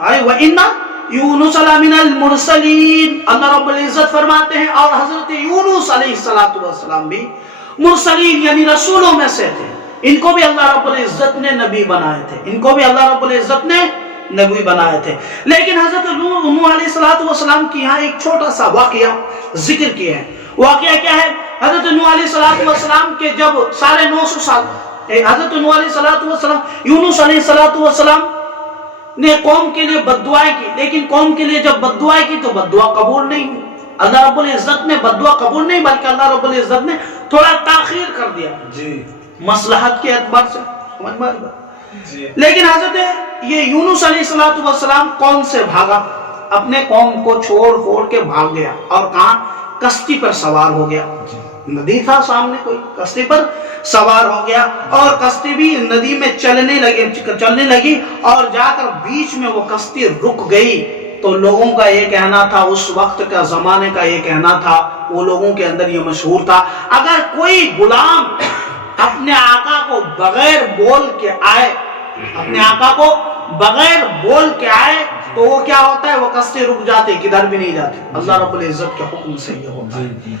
وَإِنَّ یونس لَمِنَ الْمُرْسَلِينَ، اللہ رب العزت فرماتے ہیں اور حضرت یونس علیہ السلام بھی مرسلین یعنی رسولوں میں سے تھے، ان کو بھی اللہ رب العزت نے نبی بنائے تھے، ان کو بھی اللہ رب العزت نے نبی بنائے تھے۔ لیکن حضرت نوح علیہ السلام کی یہاں ایک چھوٹا سا واقعہ ذکر کیا ہے۔ واقعہ کیا ہے؟ حضرت نوح علیہ السلام کے جب 950 سال حضرت نوح علیہ السلام یونس علیہ السلام نے قوم کے لیے بد دعائیں کی، لیکن قوم کے لیے جب بد دعائیں کی تو بد دعا قبول نہیں ہوئی۔ اللہ رب العزت نے بد دعا قبول نہیں بلکہ اللہ رب العزت نے تھوڑا تاخیر کر دیا مصلحت کے اعتبار سے، سمجھ میں آ رہی بات؟ لیکن حضرت یہ یونس علیہ السلام قوم سے بھاگا، اپنے قوم کو چھوڑ کے بھاگ گیا، اور کہاں؟ کشتی پر سوار ہو گیا۔ ندی تھا سامنے، کوئی کشتی پر سوار ہو گیا، اور کشتی بھی ندی میں چلنے لگی اور جا کر بیچ میں وہ کشتی رک گئی۔ تو لوگوں کا یہ کہنا تھا، اس وقت کا زمانے کا یہ کہنا تھا، وہ لوگوں کے اندر یہ مشہور تھا، اگر کوئی غلام اپنے آقا کو بغیر بول کے آئے، اپنے آقا کو بغیر بول کے آئے تو وہ کیا ہوتا ہے؟ وہ کشتی رک جاتی، کدھر بھی نہیں جاتی، اللہ رب العزت کے حکم سے یہ ہوتا ہے۔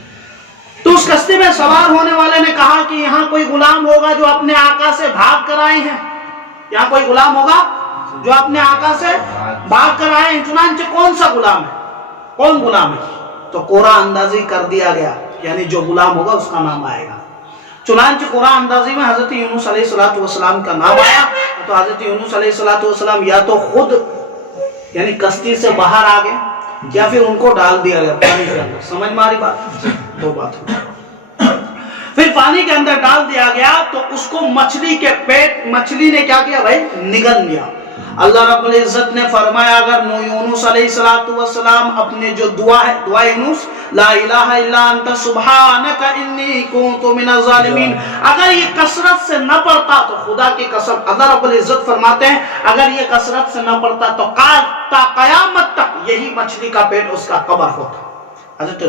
تو اس کشتی میں سوار ہونے والے نے کہا کہ یہاں کوئی غلام ہوگا جو اپنے آقا سے بھاگ کر آئے ہیں، یہاں کوئی غلام ہوگا جو اپنے آقا سے بھاگ کر آئے ہیں۔ چنانچہ کون سا غلام ہے؟ کون غلام ہے؟ تو قرآن اندازی کر دیا گیا، یعنی جو غلام ہوگا اس کا نام آئے گا۔ چنانچہ قرآن اندازی میں حضرت یونس علیہ السلام کا نام آیا۔ تو حضرت یونس علیہ السلام یا تو خود یعنی کشتی سے باہر آ گئے یا پھر ان کو ڈال دیا گیا پانی کے اندر۔ سمجھ میں آ رہی بات؟ دو بات ہوئی۔ پھر پانی کے اندر ڈال دیا گیا تو اس کو مچھلی نے کیا کیا بھائی؟ نگل لیا۔ اللہ رب العزت نے فرمایا اگر یونس علیہ السلام اپنے جو دعا ہے، دعا یونس لا الہ الا انت سبحانک انی کنت من الظالمین، اگر یہ کثرت سے نہ پڑتا تو خدا کی قسم اللہ رب العزت فرماتے ہیں اگر یہ کثرت سے نہ پڑتا تو تا قیامت تک یہی مچھلی کا پیٹ اس کا قبر ہوتا۔ حضرت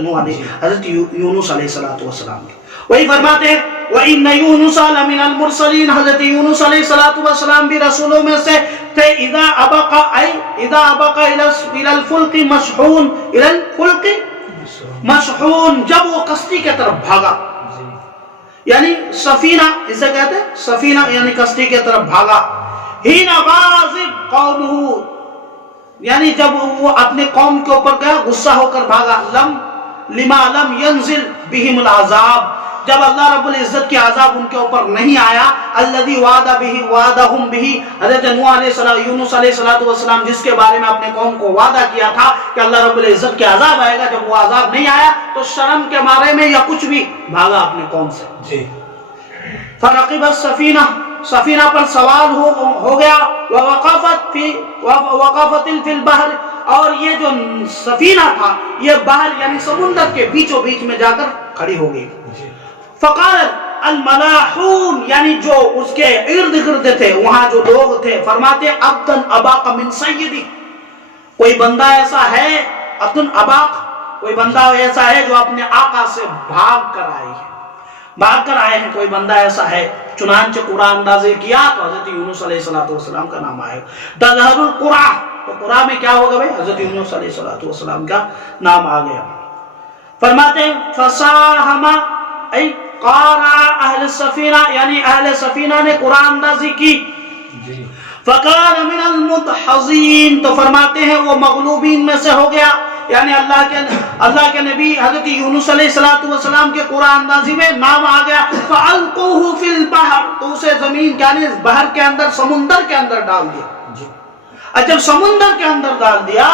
یونس علیہ السلام کی وہی فرماتے ہیں وَإِنَّ يُونُسَ لَمِنَ الْمُرْسَلِينَ، حضرت یونس علیہ السلام بھی رسولوں میں سے تھے۔ اذا ابق الى الفلق مشحون، جب وہ کشتی کی طرف بھاگا، یعنی سفینہ اسے کہتے ہیں، سفینہ یعنی کشتی کی طرف بھاگا۔ حین غاضب قومہ، یعنی جب وہ اپنے قوم کے اوپر گیا غصہ ہو کر بھاگا۔ لما لم ينزل بهم العذاب، جب اللہ رب العزت کی عذاب ان کے اوپر نہیں آیا۔ الذی وعدہم بہ، حضرت یونس علیہ السلام جس کے بارے میں اپنے قوم کو وعدہ کیا تھا کہ اللہ رب العزت کے عذاب آئے گا، جب وہ عذاب نہیں آیا تو شرم کے مارے میں یا کچھ بھی بھاگا اپنے قوم سے۔ فرقب السفینہ، سفینہ پر سوار ہو گیا۔ ووقفت فی البحر، اور یہ جو سفینہ تھا یہ بحر یعنی سمندر کے بیچوں بیچ میں جا کر کھڑی ہو گئی۔ فقال الملاحون، یعنی جو اس کے ارد گرد تھے، وہاں جو لوگ تھے، فرماتے عبدًا اباق من سیدی، کوئی بندہ ایسا ہے، عبدًا اباق، کوئی بندہ ایسا ہے جو اپنے آقا سے بھاگ کر آئے ہیں، کوئی بندہ ایسا ہے۔ چنانچہ قرآن اندازی کیا تو حضرت یونس علیہ السلام کا نام آئے۔ تظہر القرآن، تو قرآن میں کیا ہوگا بھائی؟ حضرت یونس علیہ السلام کا نام آ گیا۔ فرماتے ہیں فساہم ای قارا اہل السفینہ، یعنی اہل سفینہ نے قرآن اندازی کی۔ فکان من المدحضین، تو فرماتے ہیں وہ مغلوبین میں سے ہو گیا، یعنی اللہ کے نبی حضرت یونس علیہ السلام کے قرآن اندازی میں نام آ گیا۔ فَأَلْقُوهُ فِي الْبَحْرِ، تو اسے زمین یعنی بحر کے اندر، سمندر کے اندر ڈال دیا۔ جب سمندر کے اندر ڈال دیا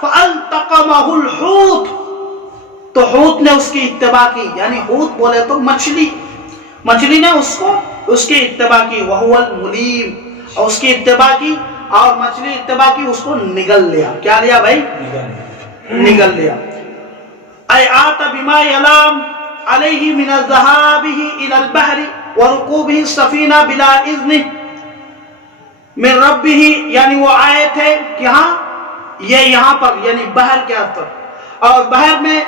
فَأَلْتَقَمَهُ الْحُوتُ، تو حوت نے اس کی اتباع کی، یعنی حوت بولے تو مچھلی نے اس کی اتباع کی۔ وَهُوَ الْمُلِيمُ، اور اس کی اتباع کی، اور مچھلی اتباع کی، اس کو نگل لیا۔ کیا لیا بھائی؟ نگل لیا۔ اے آت بما یلام علیہ من ذہابہ الی البحر ورکوبہ السفینہ بلا اذن من ربہ، یعنی وہ آئے تھے یہاں پر یعنی بحر کے اندر، اور بحر میں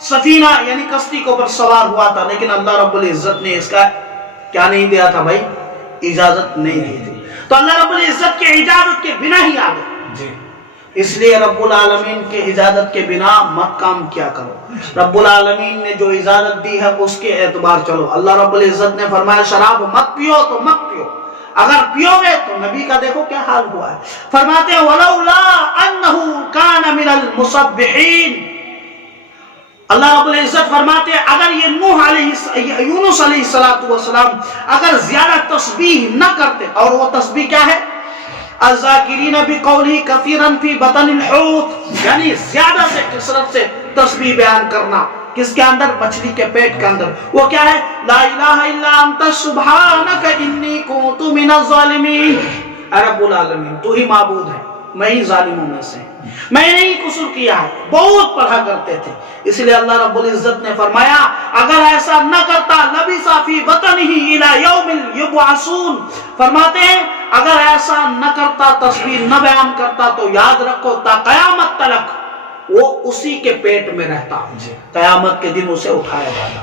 سفینہ یعنی کشتی کے اوپر سوار ہوا تھا، لیکن اللہ رب العزت نے اس کا کیا نہیں دیا تھا بھائی؟ اجازت نہیں دی تھی۔ تو اللہ رب العزت کے اجازت کے بنا ہی آ گئے۔ جی اس لیے رب العالمین کی اجازت کے بنا مت کام کیا کرو. رب العالمین نے جو اجازت دی ہے اس کے اعتبار چلو. اللہ رب العزت نے فرمایا شراب مت پیو تو مت پیو. اگر پیو گے تو نبی کا دیکھو کیا حال ہوا ہے. فرماتے ہیں وَلَوْلَا أَنَّهُ كَانَ مِنَ الْمُسَبِّحِينَ. اللہ رب العزت فرماتے ہیں اگر یہ یونس علیہ السلام اگر زیادہ تسبیح نہ کرتے, اور وہ تسبیح کیا ہے؟ الذاکرین بقولہ کثیرا فی بطن الحوت, یعنی زیادہ سے کثرت سے تسبیح بیان کرنا. کس کے اندر؟ مچھلی کے پیٹ کے اندر. وہ کیا ہے؟ لا الہ الا انت سبحانک انی کنت من الظالمین. اے رب العالمین تو ہی معبود ہے, میں ہی ظالموں میں سے, میں نے ہی قصور کیا ہے. بہت پڑھا کرتے تھے. اس لیے اللہ رب العزت نے فرمایا اگر ایسا نہ کرتا لبث فی بطنہ الی یوم یبعثون. فرماتے ہیں اگر ایسا نہ کرتا, تسبیح نہ بیان کرتا, تو یاد رکھو تا قیامت تلک وہ اسی کے پیٹ میں رہتا. قیامت کے دن اسے اٹھایا جاتا.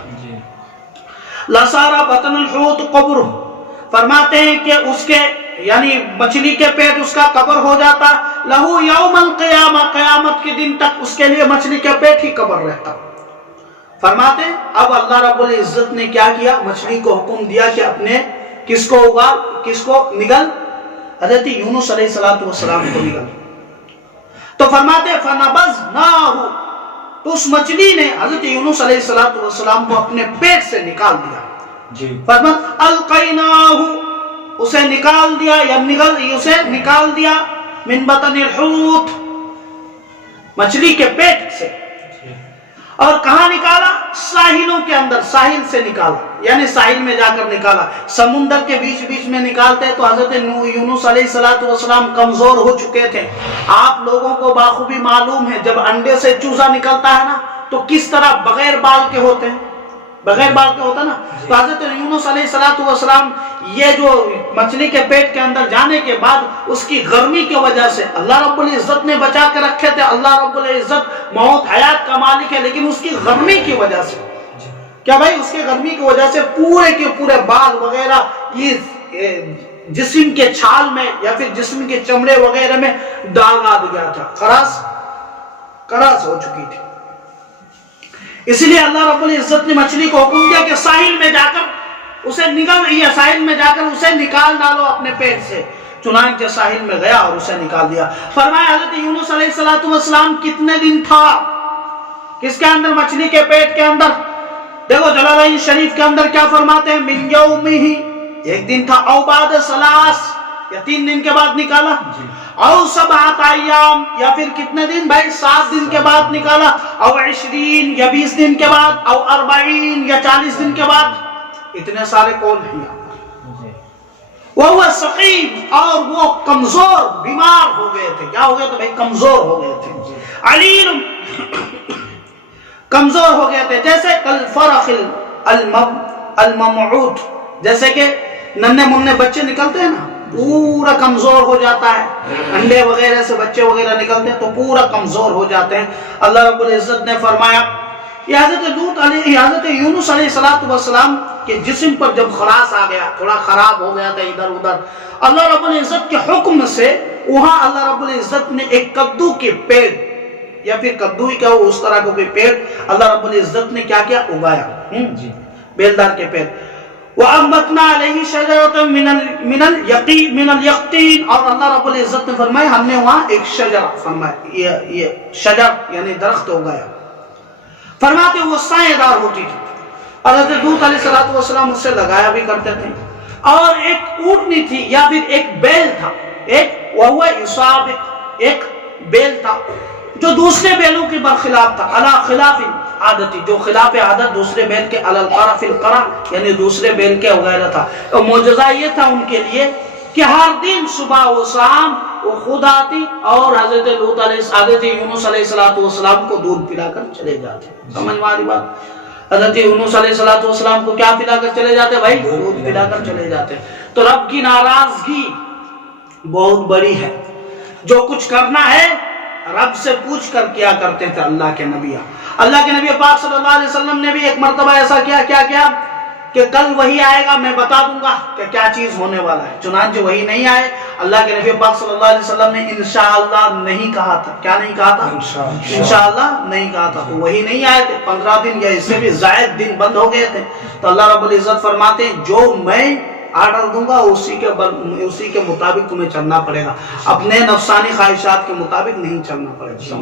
لَصَارَ بَطْنُ الْحُوتِ قَبْرُهُ. فرماتے ہیں کہ اس کے یعنی مچھلی کے پیٹ اس کا قبر ہو جاتا. لہو یوم القیامہ, قیامت کے دن تک اس کے لیے مچھلی کے پیٹ ہی قبر رہتا. فرماتے ہیں اب اللہ رب العزت نے کیا کیا؟ مچھلی کو حکم دیا کہ اپنے کس کو ہوگا, کس کو نگل؟ حضرت یونس علیہ السلام کو نگل. تو فرماتے ہیں فَنَبَذْنَاهُ, تو اس مچھلی نے حضرت یونس علیہ السلام کو اپنے پیٹ سے نکال دیا. فرماتے القیناہ, اسے نکال دیا یا اسے نکال دیا من بطن الحوت, مچھلی کے پیٹ سے. اور کہاں نکالا؟ ساحلوں کے اندر, ساحل سے نکالا, یعنی ساحل میں جا کر نکالا. سمندر کے بیچ بیچ میں نکالتے تو حضرت یونس علیہ السلام کمزور ہو چکے تھے. آپ لوگوں کو باخوبی معلوم ہے جب انڈے سے چوزا نکلتا ہے نا تو کس طرح بغیر بال کے ہوتے ہیں, بغیر بال کے ہوتا نا. تو حضرت یونس علیہ السلام یہ جو مچھلی کے پیٹ کے اندر جانے کے بعد اس کی گرمی کی وجہ سے اللہ رب العزت نے بچا کے رکھے تھے. اللہ رب العزت موت حیات کا مالک ہے, لیکن اس کی گرمی کی وجہ سے کیا بھائی, اس کی گرمی کی وجہ سے پورے کے پورے بال وغیرہ یہ جسم کے چھال میں یا پھر جسم کے چمڑے وغیرہ میں داغ آ گیا تھا, خراش ہو چکی تھی. اسی لیے اللہ رب العزت نے مچھلی کو حکم دیا کہ ساحل میں جا کر اسے ساحل میں جا کر اسے نکال ڈالو اپنے پیٹ سے. چنانچہ ساحل میں گیا اور اسے نکال دیا. فرمایا حضرت یونس علیہ السلام کتنے دن تھا کس کے اندر؟ مچھلی کے پیٹ کے اندر. دیکھو جلالین شریف کے اندر کیا فرماتے ہیں؟ من یومہ, ایک دن تھا. او بعد ثلاث, یا 3 دن کے بعد نکالا. او 7 ایام, یا پھر کتنے دن بھائی؟ 7 دن کے بعد نکالا. او 20, یا 20 دن کے بعد. او 40, یا 40 دن کے بعد. اتنے سارے کون ہیں یہاں پر؟ وہ سقیم, اور وہ کمزور, بیمار ہو گئے تھے. کیا ہو گئے تھے بھائی؟ کمزور ہو گئے تھے. علیم, کمزور ہو گئے تھے. جیسے کالفرخ الممعود, جیسے کہ ننھے منھے بچے نکلتے ہیں نا, پورا کمزور ہو جاتا ہے. انڈے وغیرہ سے بچے وغیرہ نکلتے ہیں تو پورا کمزور ہو جاتے ہیں. اللہ رب العزت نے فرمایا یہ حضرت یونس علیہ السلام کے جسم پر جب خراش آ گیا, تھوڑا خراب ہو گیا تھا ادھر ادھر, اللہ رب العزت کے حکم سے وہاں اللہ رب العزت نے ایک کدو کے پیڑ, یا پھر کدو ہی کہو, اس طرح کو کوئی پیڑ اللہ رب العزت نے کیا کیا؟ اگایا, بیلدار کے پیڑ. وَأَنبَتْنَا عَلَيْهِ شَجَرَةً مِنَ الْيَقْطِينِ, اور اللہ رب العزت نے فرمایا ہم نے وہاں ایک شجر, فرمایا یہ شجر یعنی درخت اگایا. فرماتے وہ سایہ دار ہوتی تھی. حضرت لوط علیہ السلام اس سے لگایا بھی کرتے تھے. اور ایک اونٹنی تھی یا پھر ایک بیل تھا, ایک بیل تھا جو دوسرے بیلوں کے برخلاف تھا. علی خلاف عادتی, جو خلاف عادت دوسرے بیل کے, علی القرع فی القرع, یعنی دوسرے بیل کے وغیرہ تھا. اور معجزہ یہ تھا ان کے لیے کہ ہر دن صبح و شام وہ خود آتی اور حضرت یونس علیہ السلام کو دودھ پلا کر چلے جاتے. سمجھ میں آ رہی بات؟ حضرت یونس علیہ السلام کو کیا پلا کر چلے جاتے بھائی؟ دودھ پلا کر چلے جاتے. تو رب کی ناراضگی بہت بڑی ہے. جو کچھ کرنا ہے رب سے پوچھ کر کیا کرتے تھے اللہ کے نبی. اللہ کے نبی پاک صلی اللہ علیہ وسلم نے بھی ایک مرتبہ ایسا کیا کہ کل وہی آئے گا، میں بتا دوں گا کہ کیا چیز ہونے والا ہے، چنانچہ وہی نہیں آئے۔ اللہ کے نبی پاک صلی اللہ علیہ وسلم نے انشاءاللہ نہیں کہا تھا، کیا نہیں کہا تھا؟ انشاءاللہ نہیں کہا تھا، تو وہی نہیں آئے تھے، 15 دن یا اس سے بھی زائد دن بند ہو گئے تھے۔ تو اللہ رب العزت فرماتے ہیں جو میں آرڈر دوں گا اسی کے مطابق تمہیں چلنا پڑے گا، اپنے نفسانی خواہشات کے مطابق نہیں چلنا پڑے گا۔